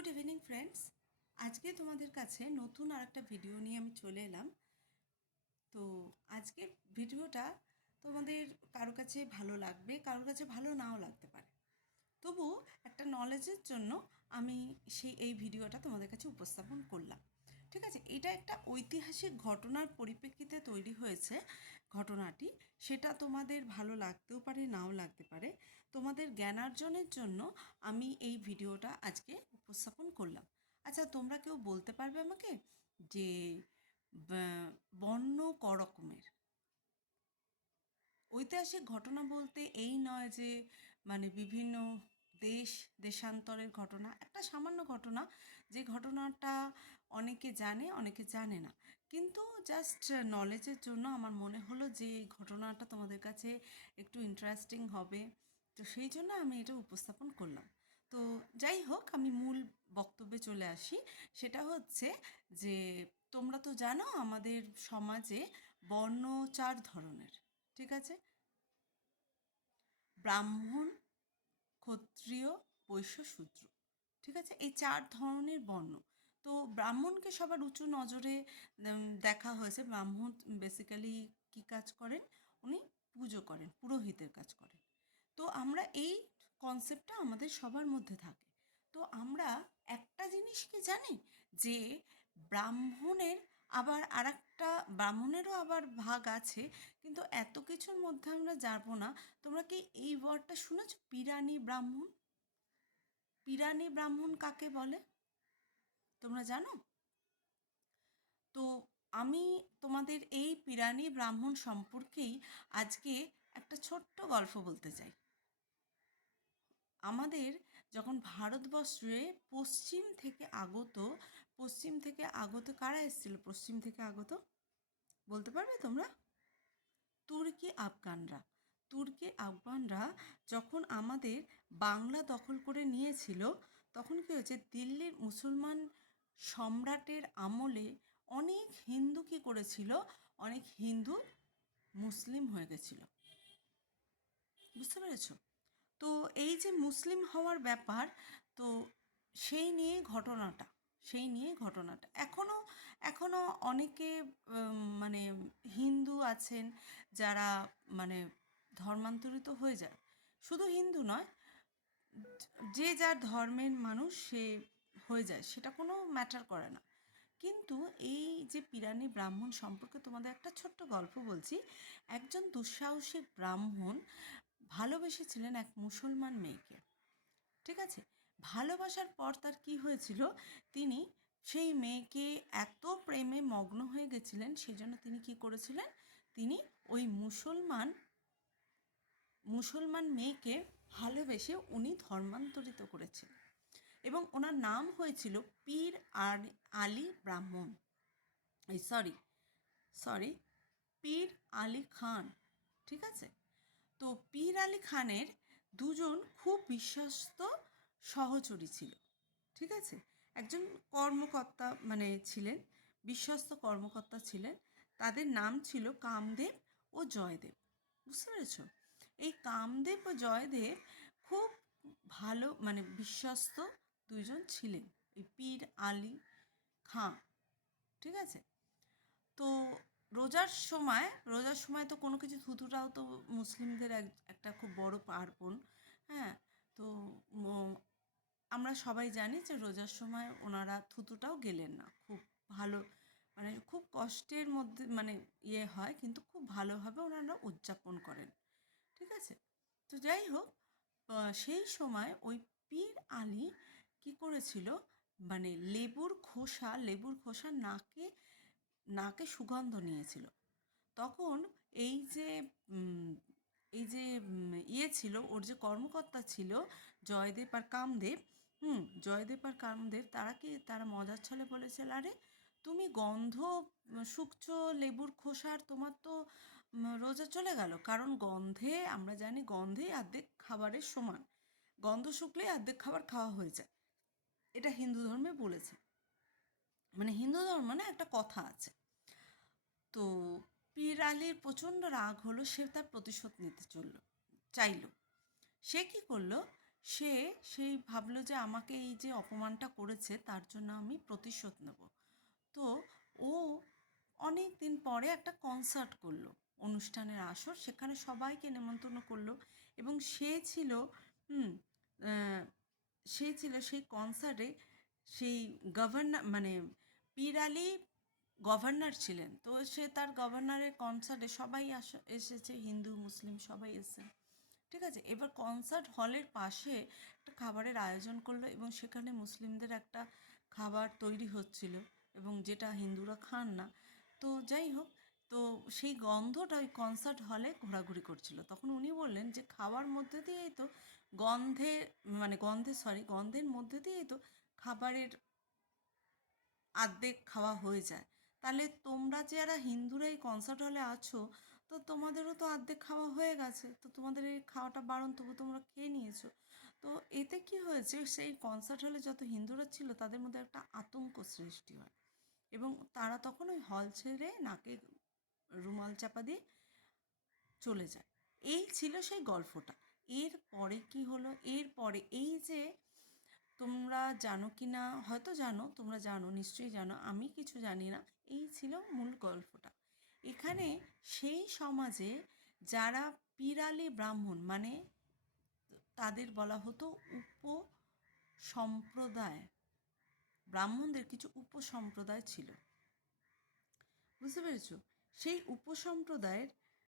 Good evening friends. আজকে তোমাদের কাছে নতুন আর একটা ভিডিও নিয়ে আমি চলে এলাম। তো আজকের ভিডিওটা তোমাদের কারো কাছে ভালো লাগবে, কারোর কাছে ভালো নাও লাগতে পারে। তবু একটা নলেজের জন্য আমি এই ভিডিওটা তোমাদের কাছে উপস্থাপন করলাম। ঠিক আছে, এটা একটা ঐতিহাসিক ঘটনার পরিপ্রেক্ষিতে তৈরি হয়েছে ঘটনাটি। সেটা তোমাদের ভালো লাগতেও পারে, নাও লাগতে পারে। তোমাদের জ্ঞানার্জনের জন্য আমি এই ভিডিওটা আজকে উপস্থাপন করলাম। আচ্ছা, তোমরা কেউ বলতে পারবে আমাকে যে বর্ণ ক রকমের? ঐতিহাসিক ঘটনা বলতে এই নয় যে বিভিন্ন দেশান্তরের ঘটনা, একটা সামান্য ঘটনা, যে ঘটনাটা অনেকে জানে অনেকে জানে না, কিন্তু জাস্ট নলেজের জন্য আমার মনে হলো যে এই ঘটনাটা তোমাদের কাছে একটু ইন্টারেস্টিং হবে। তো সেই জন্য আমি এটা উপস্থাপন করলাম। তো যাই হোক, আমি মূল বক্তব্যে চলে আসি। সেটা হচ্ছে যে তোমরা তো জানো আমাদের সমাজে বর্ণ 4 ধরনের। ঠিক আছে, ব্রাহ্মণ, ক্ষত্রিয়, বৈশ্য, শূদ্র। ঠিক আছে, এই 4 ধরনের বর্ণ। তো ব্রাহ্মণকে সবার উঁচু নজরে দেখা হয়েছে। ব্রাহ্মণ বেসিক্যালি কী কাজ করেন? উনি পুজো করেন, পুরোহিতের কাজ করেন। তো আমরা এই কনসেপ্টটা আমাদের সবার মধ্যে থাকে। তো আমরা একটা জিনিস কি জানি, যে ব্রাহ্মণের আবার আরেকটা, ব্রাহ্মণেরও আবার ভাগ আছে, কিন্তু এত কিছুর মধ্যে আমরা যাবো না। তোমরা কি এই ওয়ার্ডটা শুনেছো, পিরানি ব্রাহ্মণ? পিরানি ব্রাহ্মণ কাকে বলে তোমরা জানো? তো আমি তোমাদের এই পিরানি ব্রাহ্মণ সম্পর্কেই আজকে একটা ছোট্ট গল্প বলতে চাই। আমাদের যখন ভারতবর্ষে পশ্চিম থেকে আগত কারা এসেছিল? পশ্চিম থেকে আগত বলতে পারবে তোমরা? তুর্কি আফগানরা যখন আমাদের বাংলা দখল করে নিয়েছিল, তখন কী হয়েছে, দিল্লির মুসলমান সম্রাটের আমলে অনেক হিন্দু কী করেছিল, অনেক হিন্দু মুসলিম হয়ে গেছিল। বুঝতে পেরেছো? তো এই যে মুসলিম হওয়ার ব্যাপার, তো সেই নিয়ে ঘটনাটা এখনও অনেকে মানে হিন্দু আছেন যারা মানে ধর্মান্তরিত হয়ে যায়। শুধু হিন্দু নয়, যে যার ধর্মের মানুষ সে হয়ে যায়, সেটা কোনো ম্যাটার করে না। কিন্তু এই যে পিরানি ব্রাহ্মণ সম্পর্কে তোমাদের একটা ছোট্ট গল্প বলছি। একজন দুঃসাহসিক ব্রাহ্মণ ভালোবেসেছিলেন এক মুসলমান মেয়েকে। ঠিক আছে, ভালোবাসার পর তার কি হয়েছিল, তিনি সেই মেয়েকে এত প্রেমে মগ্ন হয়ে গেছিলেন, সেজন্য তিনি কি করেছিলেন, তিনি ওই মুসলমান মেয়েকে ভালোবেসে উনি ধর্মান্তরিত করেছিলেন, এবং ওনার নাম হয়েছিল পীর আলী ব্রাহ্মণ। সরি সরি পীর আলী খান। ঠিক আছে, তো পীর আলী খানের দুজন খুব বিশ্বস্ত সহচরী ছিল। ঠিক আছে, একজন কর্মকর্তা ছিলেন, বিশ্বস্ত কর্মকর্তা ছিলেন। তাদের নাম ছিল কামদেব ও জয়দেব। বুঝতে পেরেছ? এই কামদেব ও জয়দেব খুব ভালো বিশ্বস্ত দুইজন ছিলেন, এই পীর আলী খাঁ। ঠিক আছে, তো রোজার সময় তো কোনো কিছু, থুতুটাও তো মুসলিমদের একটা খুব বড় পার্বণ। হ্যাঁ, তো আমরা সবাই জানি যে রোজার সময় ওনারা থুতুটাও গেলেন না। খুব ভালো, খুব কষ্টের মধ্যে হয়, কিন্তু খুব ভালোভাবে ওনারা উদযাপন করেন। ঠিক আছে, তো যাই হোক, সেই সময় ওই পীর আলী কী করেছিল, লেবুর খোসা নাকে নাকে সুগন্ধ নিয়েছিল। তখন এই যে ছিল, ওর যে কর্মকর্তা ছিল, জয়দেব আর কামদেব, তারা মজার ছলে বলেছিল, আরে তুমি গন্ধ শুকছো লেবুর খোসার, তোমার তো রোজা চলে গেল। কারণ গন্ধে, আমরা জানি গন্ধেই অর্ধেক খাবারের সমান, গন্ধ শুকলেই অর্ধেক খাবার খাওয়া হয়ে যায়। এটা হিন্দু ধর্মে বলেছে, হিন্দু ধর্ম একটা কথা আছে। তো পীর আলীর প্রচণ্ড রাগ হলো, সে তার প্রতিশোধ নিতে চাইল। সে কী করলো, সে সেই ভাবলো যে আমাকে এই যে অপমানটা করেছে তার জন্য আমি প্রতিশোধ নেব। তো ও অনেক দিন পরে একটা কনসার্ট করলো, অনুষ্ঠানের আসর, সেখানে সবাইকে নেমন্তন্ন করলো এবং হুম আহ, সে ছিল সেই কনসার্টে, সেই গভর্নর মানে পীর আলী গভর্নর ছিলেন। তো সে তার গভর্নরের কনসার্টে সবাই এসেছে, হিন্দু মুসলিম সবাই এসেছে। ঠিক আছে, এবার কনসার্ট হলের পাশে একটা খাবারের আয়োজন করলো এবং সেখানে মুসলিমদের একটা খাবার তৈরি হচ্ছিল এবং যেটা হিন্দুরা খান না। তো যাই হোক, তো সেই গন্ধটা ওই কনসার্ট হলে ঘোরাঘুরি করছিল। তখন উনি বললেন যে খাওয়ার মধ্যে দিয়েই তো গন্ধে গন্ধের মধ্যে দিয়েই তো খাবারের অর্ধেক খাওয়া হয়ে যায়। তাহলে তোমরা যারা হিন্দুরা এই কনসার্ট হলে আছো, তো তোমাদেরও তো অর্ধেক খাওয়া হয়ে গেছে, তো তোমাদের এই খাওয়াটা বারণ, তবু তোমরা খেয়ে নিয়েছো। তো এতে কি হয়েছে, সেই কনসার্ট হলে যত হিন্দুরা ছিল তাদের মধ্যে একটা আতঙ্ক সৃষ্টি হয় এবং তারা তখন ওই হল ছেড়ে নাকে রুমাল চাপা দিয়ে চলে যায়। এই ছিল সেই গল্পটা। এরপরে কি হলো, এরপরে এই যে তোমরা জানো কি না, হয়তো জানো, তোমরা জানো, নিশ্চয়ই জানো, আমি কিছু জানি না। এই ছিল মূল গল্পটা। এখানে সেই সমাজে যারা পিরালি ব্রাহ্মণ, মানে তাদের বলা হতো উপসম্প্রদায়, ব্রাহ্মণদের কিছু উপসম্প্রদায় ছিল, বুঝতে পেরেছো? সেই উপসম্প্রদায়ের